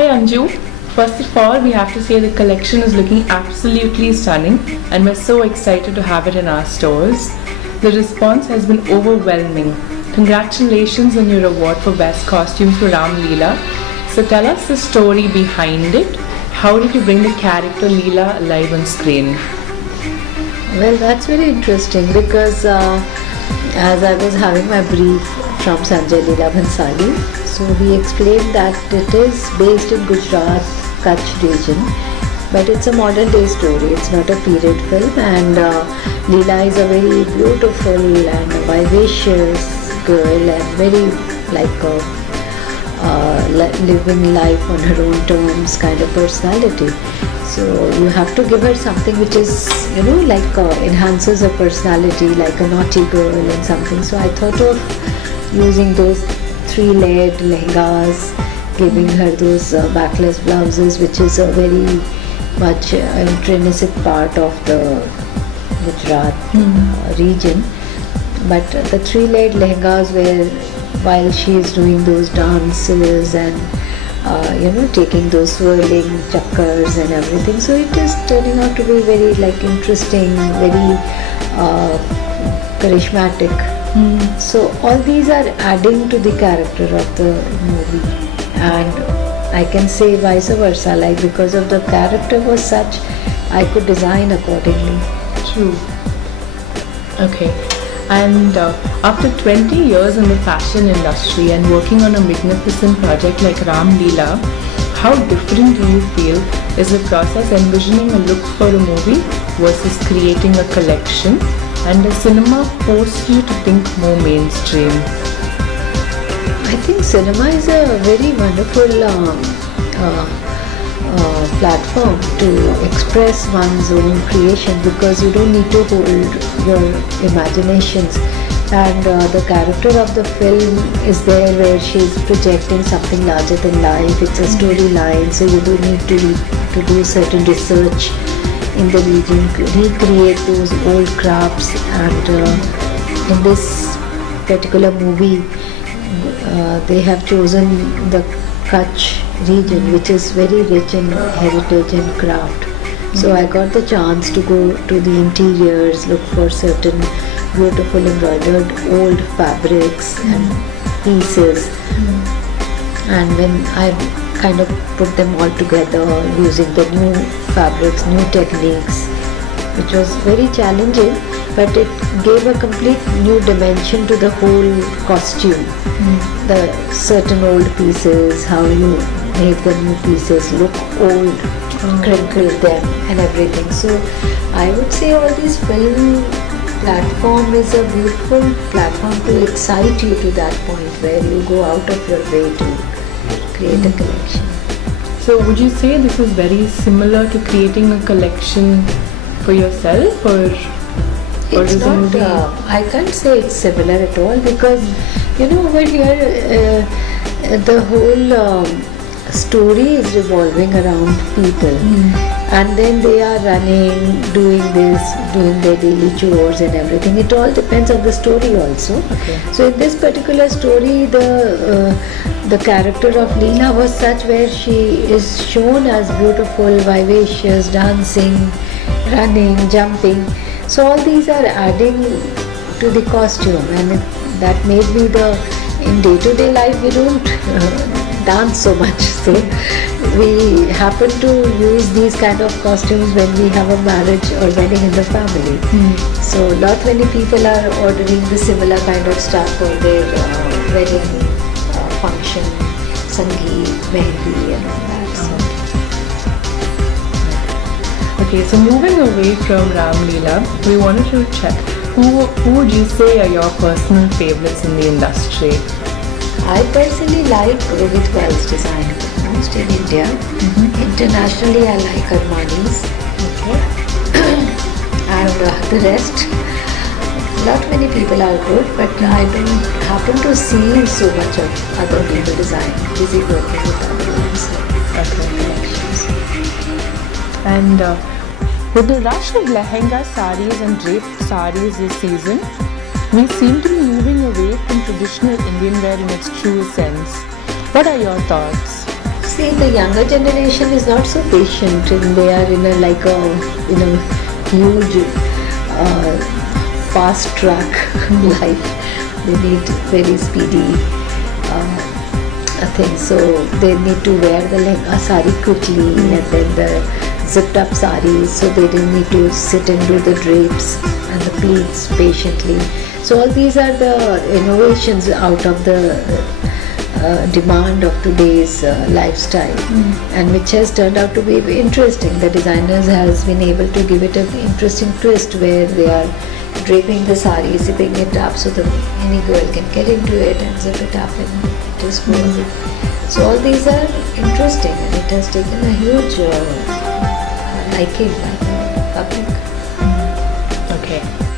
Hi Anju. First of all, we have to say the collection is looking absolutely stunning and we're so excited to have it in our stores. The response has been overwhelming. Congratulations on your award for Best Costume for Ram Leela. So tell us the story behind it. How did you bring the character Leela alive on screen? Well, that's very interesting because as I was having my brief from Sanjay Leela Bhansali, so he explained that it is based in Gujarat, Kutch region, but it's a modern day story. It's not a period film, and Leela is a very beautiful and vivacious girl and very like living life on her own terms kind of personality. So you have to give her something which is, like enhances her personality, like a naughty girl and something. So I thought of using those 3-layered lehengas, giving her those backless blouses, which is a very much intrinsic part of the Gujarat region. But the 3-layered lehengas were while she is doing those dances and taking those swirling chakkars and everything. So it is turning out to be very interesting, very charismatic. So all these are adding to the character of the movie, and I can say vice versa, because of the character was such, I could design accordingly. True. Okay. And after 20 years in the fashion industry and working on a magnificent project like Ram Leela, how different do you feel is the process envisioning a look for a movie versus creating a collection? And does cinema force you to think more mainstream? I think cinema is a very wonderful platform to express one's own creation, because you don't need to hold your imaginations, and the character of the film is there where she's projecting something larger than life. It's a storyline, so you don't need to do certain research in the region, recreate those old crafts. And in this particular movie they have chosen the Kutch region, which is very rich in heritage and craft. So I got the chance to go to the interiors, look for certain beautiful embroidered old fabrics and pieces. And when I kind of put them all together using the new fabrics, new techniques, which was very challenging, but it gave a complete new dimension to the whole costume. The certain old pieces, how you make the new pieces look old, crinkle them and everything. So I would say all these film platform is a beautiful platform to excite you to that point where you go out of your way to create a collection. So would you say this is very similar to creating a collection for yourself, or it's is not, I can't say it's similar at all, because over here the whole story is revolving around people, and then they are running, doing their daily chores and everything. It all depends on the story also. Okay. So in this particular story, the character of Leela was such where she is shown as beautiful, vivacious, dancing, running, jumping. So all these are adding to the costume, and that made me in day-to-day life we don't dance so much. So we happen to use these kind of costumes when we have a marriage or wedding in the family. So not many people are ordering the similar kind of stuff for their wedding function, sangeet, mehendi and all that. Okay, so moving away from Ram Leela, we wanted to check who would you say are your personal favorites in the industry? I personally like Rohit Well's design most in India. Internationally, I like Armani's. And the rest, not many people are good, but I don't happen to see so much of other people design. Busy working with other ones. Collections. And with the rush of lehenga saris and draped saris this season, we seem to be moving away from traditional Indian wear in its true sense. What are your thoughts? See, the younger generation is not so patient, and they are in a huge fast track life. They need very speedy things, so they need to wear the lehenga sari quickly and then the zipped up saris, so they don't need to sit and do the drapes and the pleats patiently. So all these are the innovations out of the demand of today's lifestyle, and which has turned out to be interesting. The designers has been able to give it an interesting twist where they are draping the sari, zipping it up so that any girl can get into it and zip it up and just go. So all these are interesting, and it has taken a huge liking by the public. Okay.